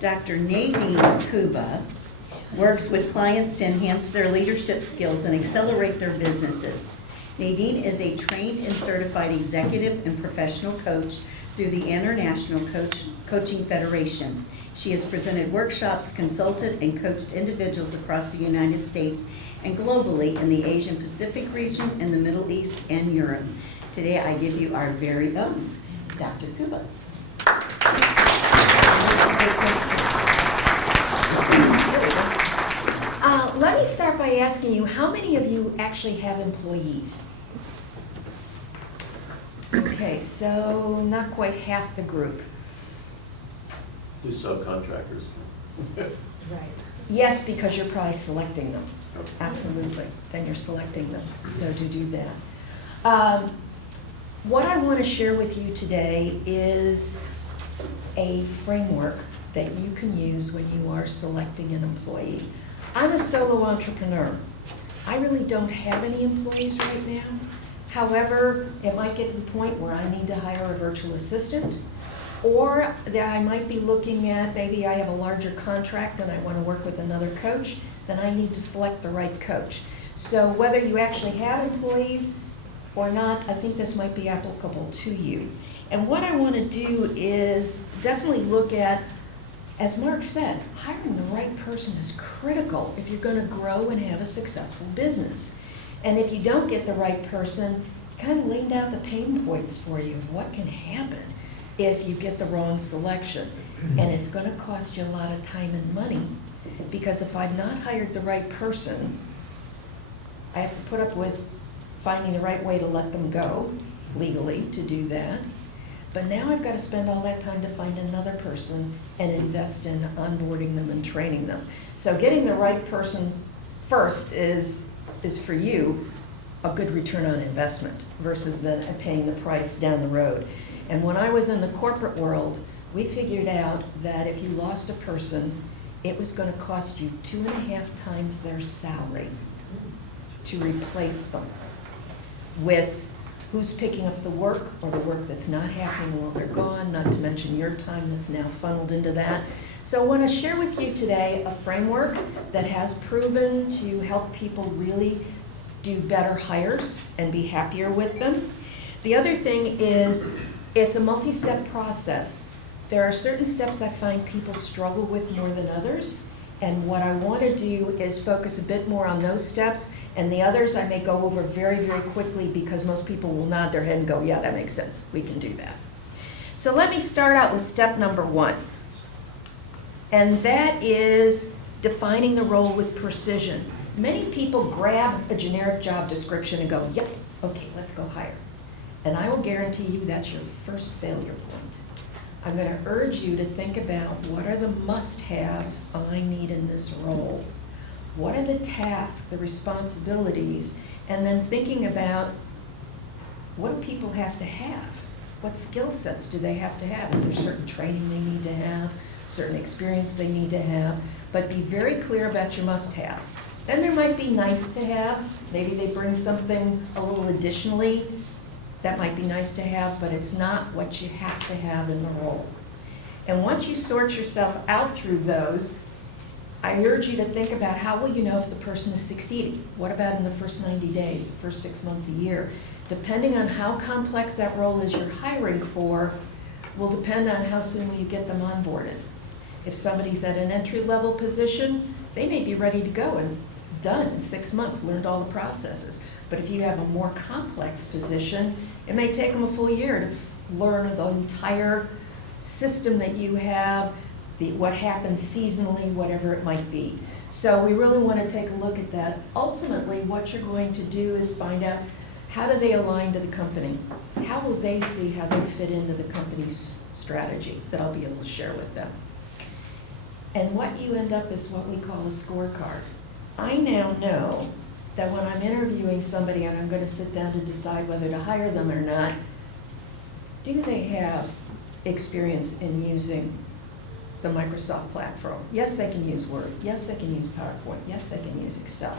Dr. Nadine Kouba works with clients to enhance their leadership skills and accelerate their businesses. Nadine is a trained and certified executive and professional coach through the International Coaching Federation. She has presented workshops, consulted, and coached individuals across the United States and globally in the Asian Pacific region, in the Middle East, and Europe. Today I give you our very own Dr. Kouba. Let me start by asking you, how many of you actually have employees? Okay, so not quite half the group. Do subcontractors. Right. Yes, because you're probably selecting them. Okay. Absolutely. Then you're selecting them, so to do that. What I want to share with you today is a framework that you can use when you are selecting an employee. I'm a solo entrepreneur. I really don't have any employees right now. However, it might get to the point where I need to hire a virtual assistant, or that I might be looking at, maybe I have a larger contract and I want to work with another coach, then I need to select the right coach. So whether you actually have employees or not, I think this might be applicable to you. And what I want to do is definitely look at, as Mark said, hiring the right person is critical if you're going to grow and have a successful business. And if you don't get the right person, kind of laid out the pain points for you of what can happen if you get the wrong selection. And it's going to cost you a lot of time and money, because if I've not hired the right person, I have to put up with finding the right way to let them go legally to do that. But now I've got to spend all that time to find another person and invest in onboarding them and training them. So getting the right person first is for you a good return on investment versus paying the price down the road. And when I was in the corporate world, we figured out that if you lost a person, it was going to cost you 2.5 times their salary to replace them with who's picking up the work, or the work that's not happening while they're gone, not to mention your time that's now funneled into that. So I want to share with you today a framework that has proven to help people really do better hires and be happier with them. The other thing is, it's a multi-step process. There are certain steps I find people struggle with more than others, and what I want to do is focus a bit more on those steps, and the others I may go over very, very quickly because most people will nod their head and go, yeah, that makes sense, we can do that. So let me start out with step number 1, and that is defining the role with precision. Many people grab a generic job description and go, yep, okay, let's go hire. And I will guarantee you that's your first failure point. I'm going to urge you to think about, what are the must-haves I need in this role? What are the tasks, the responsibilities? And then thinking about, what do people have to have? What skill sets do they have to have? Is there certain training they need to have, certain experience they need to have? But be very clear about your must-haves. Then there might be nice-to-haves. Maybe they bring something a little additionally that might be nice to have, but it's not what you have to have in the role. And once you sort yourself out through those, I urge you to think about, how will you know if the person is succeeding? What about in the first 90 days, the first 6 months, a year? Depending on how complex that role is you're hiring for, will depend on how soon will you get them onboarded. If somebody's at an entry-level position, they may be ready to go and done in 6 months, learned all the processes. But if you have a more complex position, it may take them a full year to learn the entire system that you have, what happens seasonally, whatever it might be. So we really want to take a look at that. Ultimately, what you're going to do is find out, how do they align to the company? How will they see how they fit into the company's strategy that I'll be able to share with them? And what you end up is what we call a scorecard. I now know that when I'm interviewing somebody and I'm going to sit down to decide whether to hire them or not, do they have experience in using the Microsoft platform? Yes, they can use Word. Yes, they can use PowerPoint. Yes, they can use Excel.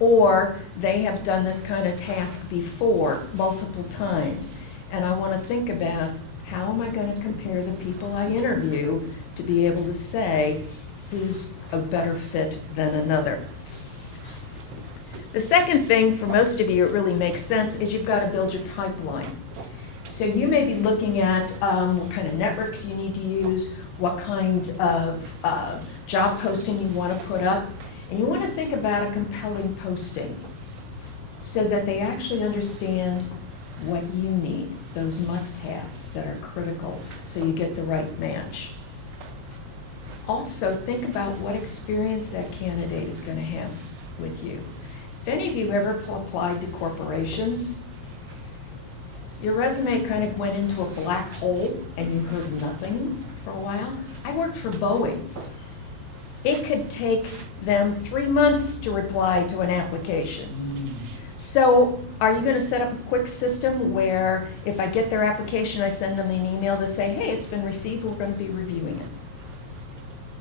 Or they have done this kind of task before, multiple times. And I want to think about, how am I going to compare the people I interview to be able to say who's a better fit than another. The second thing, for most of you, it really makes sense, is you've got to build your pipeline. So you may be looking at what kind of networks you need to use, what kind of job posting you want to put up, and you want to think about a compelling posting so that they actually understand what you need, those must-haves that are critical so you get the right match. Also, think about what experience that candidate is going to have with you. If any of you ever applied to corporations, your resume kind of went into a black hole and you heard nothing for a while. I worked for Boeing. It could take them 3 months to reply to an application. So are you going to set up a quick system where if I get their application, I send them an email to say, hey, it's been received, we're going to be reviewing it.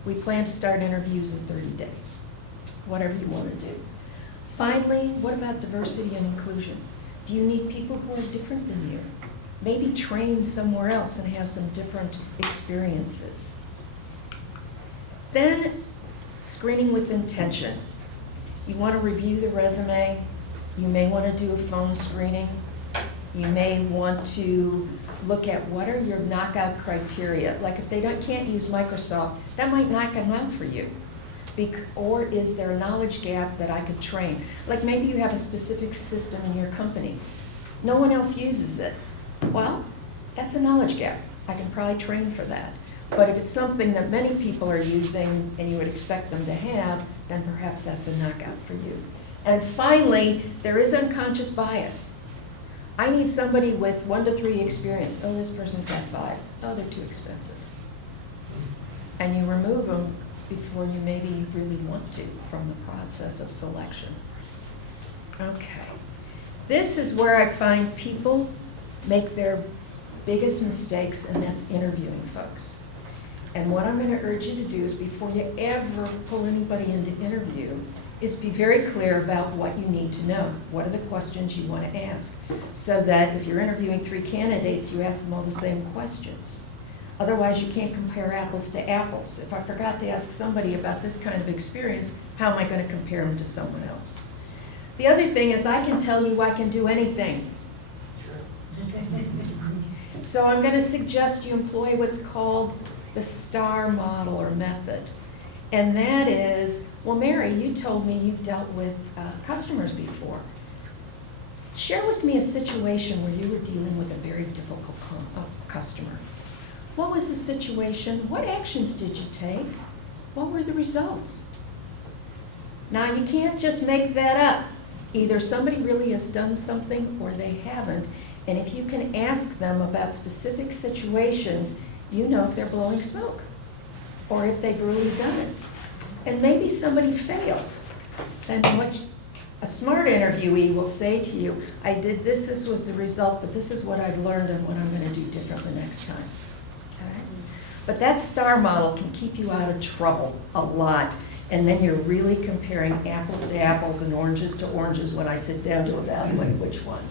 We plan to start interviews in 30 days, whatever you want to do. Finally, what about diversity and inclusion? Do you need people who are different than you? Maybe train somewhere else and have some different experiences. Then, screening with intention. You want to review the resume. You may want to do a phone screening. You may want to look at what are your knockout criteria. Like if they can't use Microsoft, that might knock them out for you. Or is there a knowledge gap that I could train? Like maybe you have a specific system in your company. No one else uses it. Well, that's a knowledge gap. I can probably train for that. But if it's something that many people are using and you would expect them to have, then perhaps that's a knockout for you. And finally, there is unconscious bias. I need somebody with 1 to 3 experience. Oh, this person's got 5. Oh, they're too expensive. And you remove them before you maybe really want to from the process of selection. Okay. This is where I find people make their biggest mistakes, and that's interviewing folks. And what I'm going to urge you to do is before you ever pull anybody into interview is be very clear about what you need to know. What are the questions you want to ask? So that if you're interviewing 3 candidates, you ask them all the same questions. Otherwise, you can't compare apples to apples. If I forgot to ask somebody about this kind of experience, how am I going to compare them to someone else? The other thing is I can tell you I can do anything. So I'm going to suggest you employ what's called the STAR model or method. And that is, well, Mary, you told me you've dealt with customers before. Share with me a situation where you were dealing with a very difficult customer. What was the situation? What actions did you take? What were the results? Now, you can't just make that up. Either somebody really has done something or they haven't. And if you can ask them about specific situations, you know if they're blowing smoke or if they've really done it. And maybe somebody failed. Then what a smart interviewee will say to you, I did this, this was the result, but this is what I've learned and what I'm going to do differently next time. Okay? But that STAR model can keep you out of trouble a lot. And then you're really comparing apples to apples and oranges to oranges when I sit down to evaluate which one.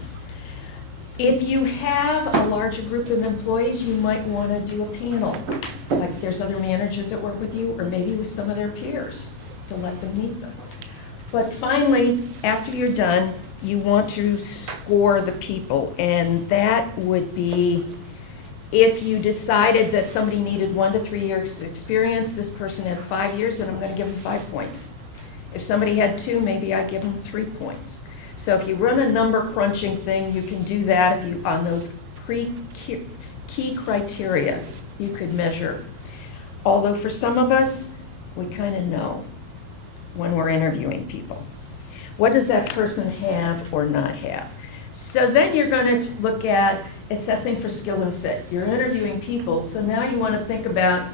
If you have a larger group of employees, you might want to do a panel. Like if there's other managers that work with you, or maybe with some of their peers to let them meet them. But finally, after you're done, you want to score the people. And that would be if you decided that somebody needed 1 to 3 years experience, this person had 5 years, and I'm going to give them 5 points. If somebody had 2, maybe I'd give them 3 points. So if you run a number crunching thing, you can do that if you on those key criteria you could measure. Although for some of us, we kind of know when we're interviewing people. What does that person have or not have? So then you're going to look at assessing for skill and fit. You're interviewing people, so now you want to think about,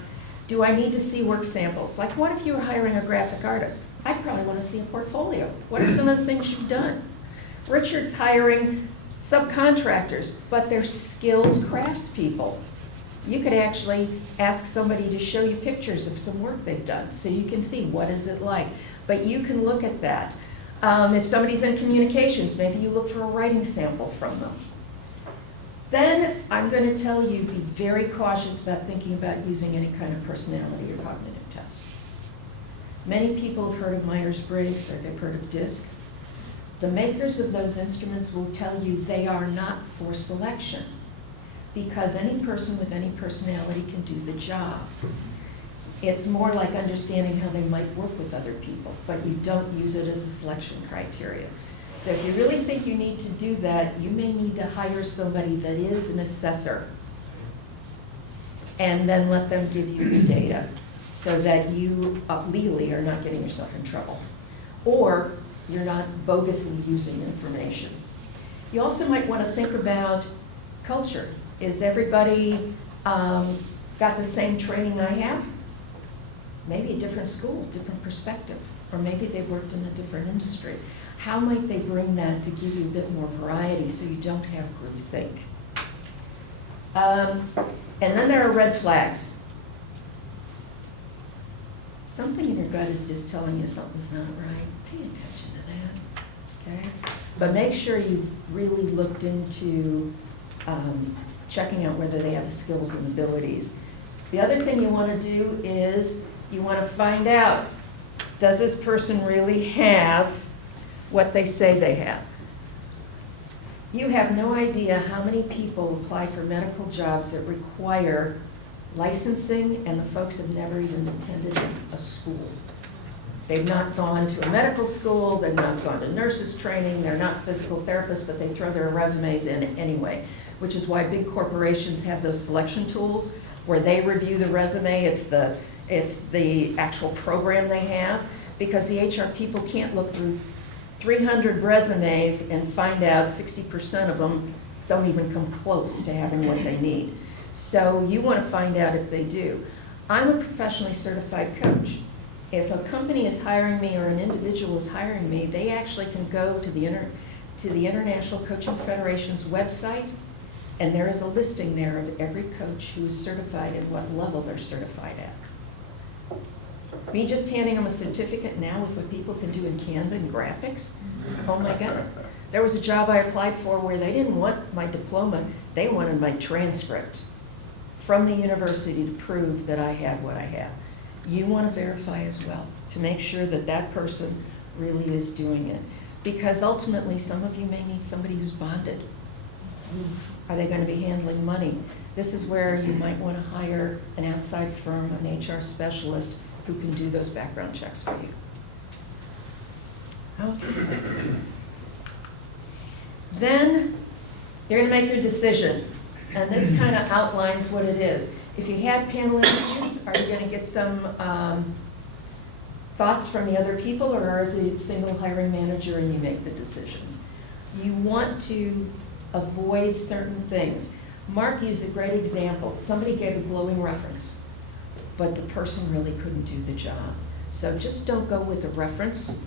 do I need to see work samples? Like what if you were hiring a graphic artist? I'd probably want to see a portfolio. What are some of the things you've done? Richard's hiring subcontractors, but they're skilled craftspeople. You could actually ask somebody to show you pictures of some work they've done so you can see what is it like. But you can look at that. If somebody's in communications, maybe you look for a writing sample from them. Then I'm going to tell you, be very cautious about thinking about using any kind of personality or cognitive test. Many people have heard of Myers-Briggs, or they've heard of DISC. The makers of those instruments will tell you they are not for selection, because any person with any personality can do the job. It's more like understanding how they might work with other people, but you don't use it as a selection criteria. So if you really think you need to do that, you may need to hire somebody that is an assessor and then let them give you the data so that you legally are not getting yourself in trouble, or you're not bogusly using information. You also might want to think about culture. Is everybody got the same training I have? Maybe a different school, different perspective, or maybe they worked in a different industry. How might they bring that to give you a bit more variety so you don't have groupthink? And then there are red flags. Something in your gut is just telling you something's not right. Pay attention to that, okay? But make sure you've really looked into checking out whether they have the skills and abilities. The other thing you want to do is you want to find out, does this person really have what they say they have? You have no idea how many people apply for medical jobs that require licensing, and the folks have never even attended a school. They've not gone to a medical school, they've not gone to nurses training, they're not physical therapists, but they throw their resumes in anyway, which is why big corporations have those selection tools where they review the resume. It's the actual program they have, because the HR people can't look through 300 resumes and find out 60% of them don't even come close to having what they need. So you want to find out if they do. I'm a professionally certified coach. If a company is hiring me or an individual is hiring me, they actually can go to the International Coaching Federation's website, and there is a listing there of every coach who is certified and what level they're certified at. Me just handing them a certificate now with what people can do in Canva and graphics, oh my God. There was a job I applied for where they didn't want my diploma, they wanted my transcript from the university to prove that I had what I have. You want to verify as well to make sure that that person really is doing it. Because ultimately, some of you may need somebody who's bonded. Are they going to be handling money? This is where you might want to hire an outside firm, an HR specialist, who can do those background checks for you. Okay. Then you're going to make your decision. And this kind of outlines what it is. If you had panel interviews, are you going to get some thoughts from the other people, or is it a single hiring manager and you make the decisions? You want to avoid certain things. Mark used a great example. Somebody gave a glowing reference, but the person really couldn't do the job. So just don't go with the reference.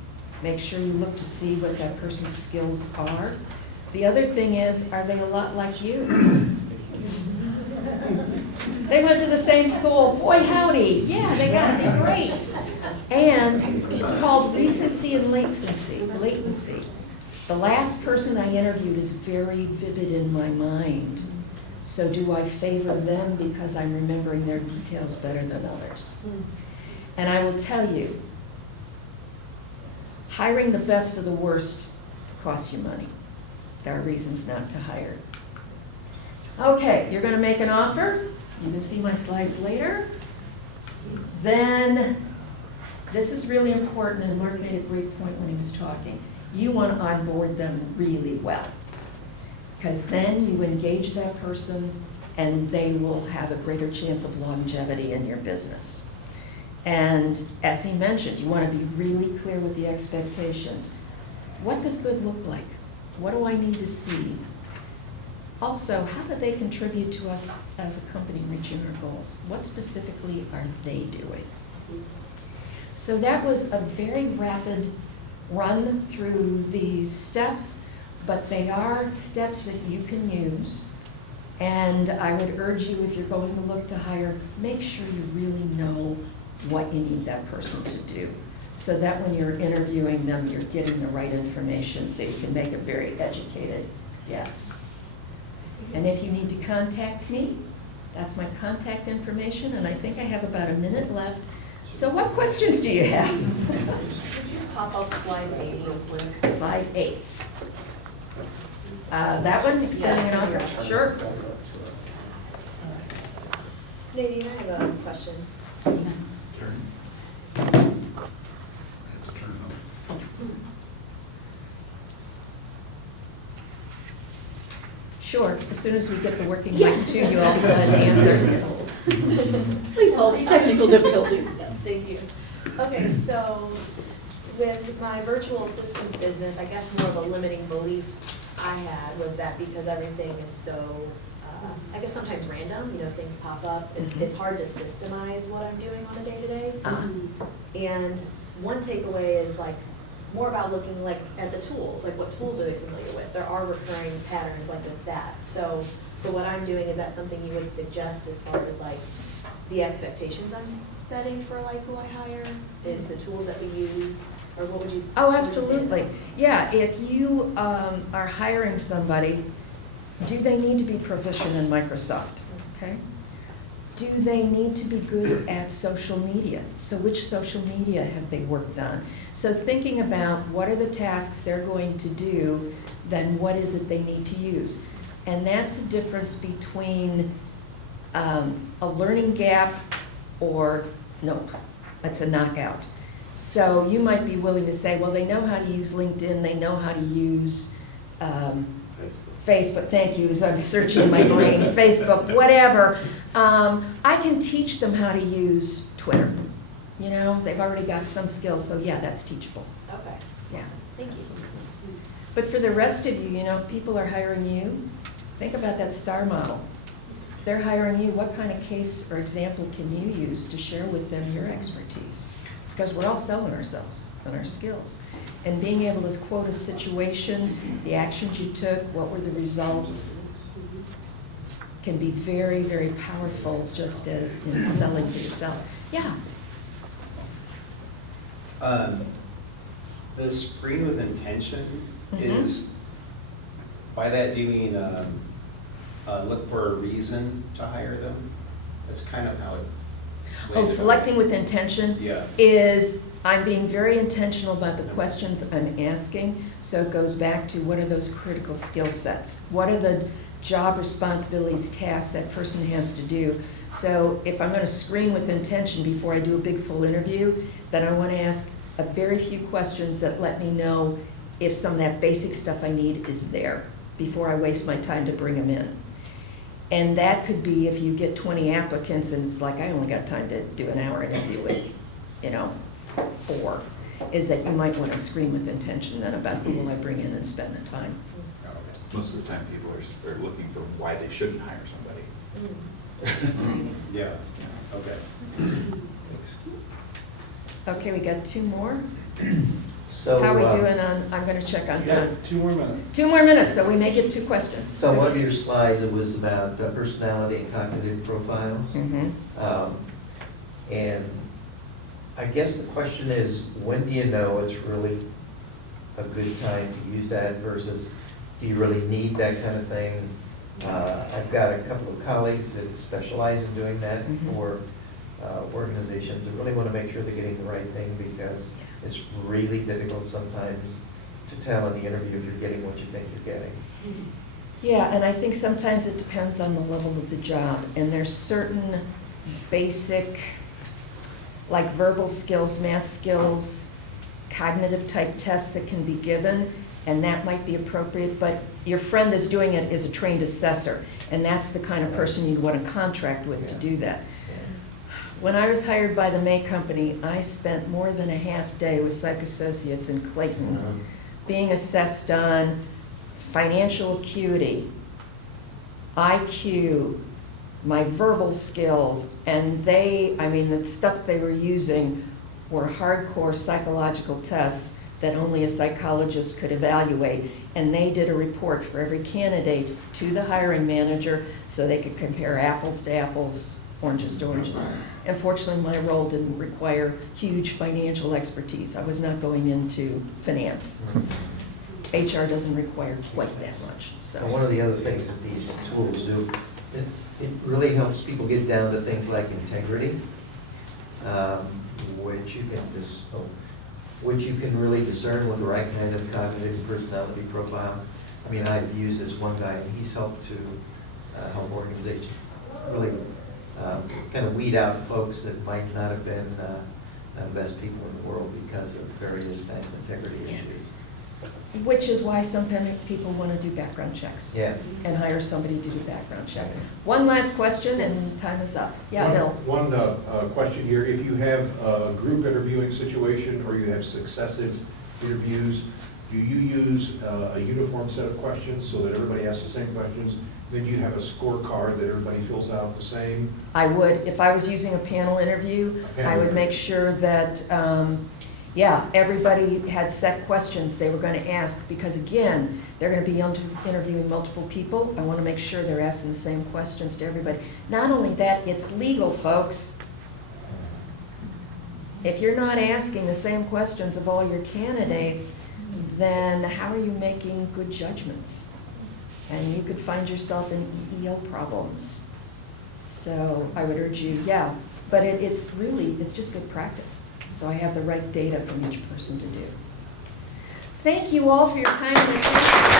Make sure you look to see what that person's skills are. The other thing is, are they a lot like you? They went to the same school. Boy, howdy. Yeah, they got to be great. And it's called recency and latency. The last person I interviewed is very vivid in my mind. So do I favor them because I'm remembering their details better than others? And I will tell you, hiring the best of the worst costs you money. There are reasons not to hire. Okay, you're going to make an offer. You can see my slides later. Then, this is really important, and Mark made a great point when he was talking. You want to onboard them really well, because then you engage that person and they will have a greater chance of longevity in your business. And as he mentioned, you want to be really clear with the expectations. What does good look like? What do I need to see? Also, how do they contribute to us as a company reaching our goals? What specifically are they doing? So that was a very rapid run through these steps, but they are steps that you can use. And I would urge you, if you're going to look to hire, make sure you really know what you need that person to do, so that when you're interviewing them, you're getting the right information so you can make a very educated guess. And if you need to contact me, that's my contact information, and I think I have about a minute left. So what questions do you have? Could you pop up slide 8 real quick? Slide 8. That one, extending an offer? Sure. Nadine, I have a question. Sure, as soon as we get the working mic to you, I'll be glad to answer. Please hold, technical difficulties. Thank you. Okay, so with my virtual assistants business, I guess more of a limiting belief I had was that because everything is so, I guess sometimes random, you know, things pop up, it's hard to systemize what I'm doing on a day-to-day. And one takeaway is like, more about looking like at the tools, like what tools are they familiar with? There are recurring patterns like with that. So for what I'm doing, is that something you would suggest as far as like the expectations I'm setting for like who I hire? Is the tools that we use, or what would you? Oh, what would you say absolutely. about? Yeah, if you are hiring somebody, do they need to be proficient in Microsoft? Okay. Do they need to be good at social media? So which social media have they worked on? So thinking about what are the tasks they're going to do, then what is it they need to use? And that's the difference between a learning gap or nope, that's a knockout. So you might be willing to say, well, they know how to use LinkedIn, they know how to use Facebook, thank you, as I'm searching in my brain, Facebook, whatever. I can teach them how to use Twitter. You know, they've already got some skills, so yeah, that's teachable. Okay, Yeah. awesome, thank you. But for the rest of you, you know, if people are hiring you, think about that STAR model. They're hiring you, what kind of case or example can you use to share with them your expertise? Because we're all selling ourselves and our skills. And being able to quote a situation, the actions you took, what were the results, can be very, very powerful just as in selling for yourself. Yeah. The screen with intention Mhm. is, by that do you mean look for a reason to hire them? That's kind of how it. Oh, selecting with intention Yeah. is, I'm being very intentional about the questions I'm asking, so it goes back to what are those critical skill sets? What are the job responsibilities, tasks that person has to do? So if I'm gonna screen with intention before I do a big full interview, then I wanna ask a very few questions that let me know if some of that basic stuff I need is there before I waste my time to bring them in. And that could be if you get 20 applicants and it's like, I only got time to do an hour interview with, you know, 4, is that you might want to screen with intention then about who will I bring in and spend the time. Most of the time, people are looking for why they shouldn't hire somebody. Yeah, okay. Thanks. Okay, we got 2 more. So, How are we doing on, I'm going to check on You got time. 2 more minutes. 2 more minutes, so we make it 2 questions. So one of your slides, it was about personality and cognitive profiles. Mhm. And I guess the question is, when do you know it's really a good time to use that versus do you really need that kind of thing? I've got a couple of colleagues that specialize in doing that Mhm. for organizations that really want to make sure they're getting the right thing because it's really difficult sometimes to tell in the interview if you're getting what you think you're getting. Yeah, and I think sometimes it depends on the level of the job, and there's certain basic, like verbal skills, math skills, cognitive type tests that can be given, and that might be appropriate, but your friend that's doing it is a trained assessor, and that's the kind of person you'd want to contract with to do that. When I was hired by the May Company, I spent more than a half day with Psych Associates in Clayton, being assessed on financial acuity, IQ, my verbal skills, and the stuff they were using were hardcore psychological tests that only a psychologist could evaluate, and they did a report for every candidate to the hiring manager so they could compare apples to apples, oranges to oranges. Unfortunately, my role didn't require huge financial expertise. I was not going into finance. HR doesn't require quite that much, so. And one of the other things that these tools do, it really helps people get down to things like integrity, which you can really discern with the right kind of cognitive and personality profile. I mean, I've used this one guy, and he's helped to help organizations really kind of weed out folks that might not have been the best people in the world because of various kinds of integrity issues. Which is why some people want to do background checks. Yeah. And hire somebody to do background check. One last question, and time is up. Yeah, Bill? One question here. If you have a group interviewing situation or you have successive interviews, do you use a uniform set of questions so that everybody asks the same questions? Then you have a scorecard that everybody fills out the same? I would, if I was using a panel interview, I would make sure that, everybody had set questions they were going to ask, because again, they're going to be interviewing multiple people. I want to make sure they're asking the same questions to everybody. Not only that, it's legal, folks. If you're not asking the same questions of all your candidates, then how are you making good judgments? And you could find yourself in EEO problems. So I would urge you, but it's just good practice. So I have the right data from each person to do. Thank you all for your time and attention.